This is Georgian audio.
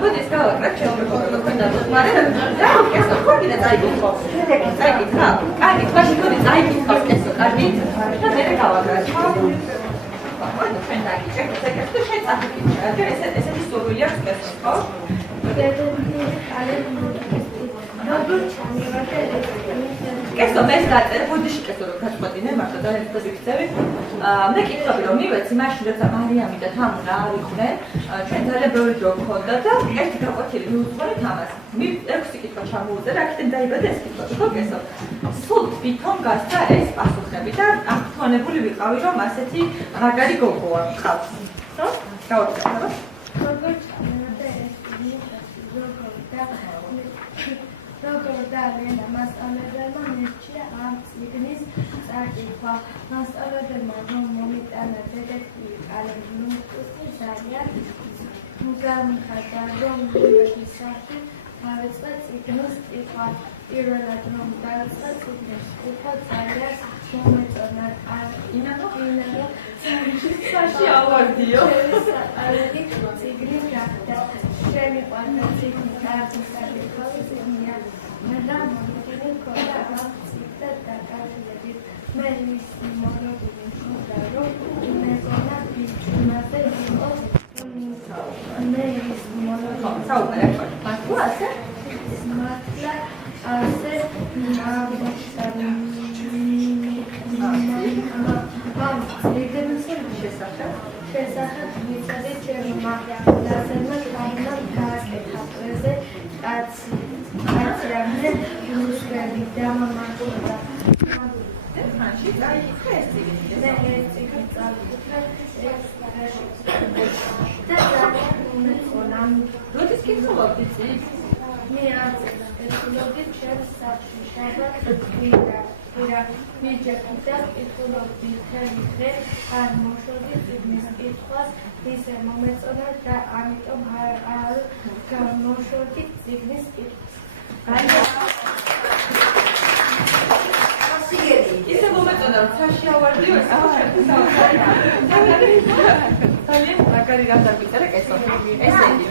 Будешь сказать, как чем мы будем смотреть? Да, конечно, ходи на зайки. Зайки, да. А, не хочешь ходи зайки, конечно, а не. Это не такая вещь. Вот, фэнтаки, как это, что сейчас атаки. Это история, я скажу. Კესო მე დაწერე ბუდიში კესო რომ გაწყოდინე მარტო და ეს ფიქრები. მე კითხავდი რომ მივეცი მაშინ როცა მარიამი და თამუნა არ იყვნენ, ჩვენ ძალიან ბევრი დრო გქონდა და ერთი გაკვეთილი მიუძღვნით ამას. მე 6 კითხვა ჩამოუწერე, აქედან დაიბადა ეს კითხვა. ხო კესო. სულ თვითონ გასცა ეს პასუხები და აღთვალებული ვიყავი რომ ასეთი მაგარი გოგოა მყავს. ხო? გავაკეთე რა? Როგორ დაალენა მასწავლებელმა მირჩია ამ წიგნის წაკითხვა. მასწავლებელმა რომ მომიტანა დეტექტივი კალენდრუსი ძალიან უგამხადა, რომ მივედი სახით დავიწყე წიგნის კითხვა. პირველად რომ დავიწყე წიგნის კითხვა ძალიან მომეწონა. ინანა საშიავარდიო. წიგნი გახდა. შემიყვარდა წიგნი კარგის საკითხავი წიგნია. მე და მომიგენი ქონდა ამ წიგნთან დაკავშირებით. მე ის მონოგრაფი მშობდა რომ მეგონა ბიჭუნაზე იყო მე ის მონოგრაფი საუბარი მართლა ასე მართლა ასე ნამოშტარი ამ წიგნის შესახებ მიწადე ჩემი მაგალითად გამნა გააკეთა პრეზე კაცრამზე რუსები და მამაკურა ხანში დაიქცა ეს წიგნი და ეს წიგნი წავიდა და დაიწყო როდის კითხულობდი წიგნს მე არც კითხულობდი ჩემს სახლში შაბათ მიჯექი და კითხულობდი მთელი დღე არ მოშოდი წიგნის კითხვას ისე მომეწონა და ამიტომ არ გამოშოდი წიგნის კითხვას ისე მომეწონა რომ საშიავარდიო ძალიან მაგარი გასაგებია კესო ესე იგი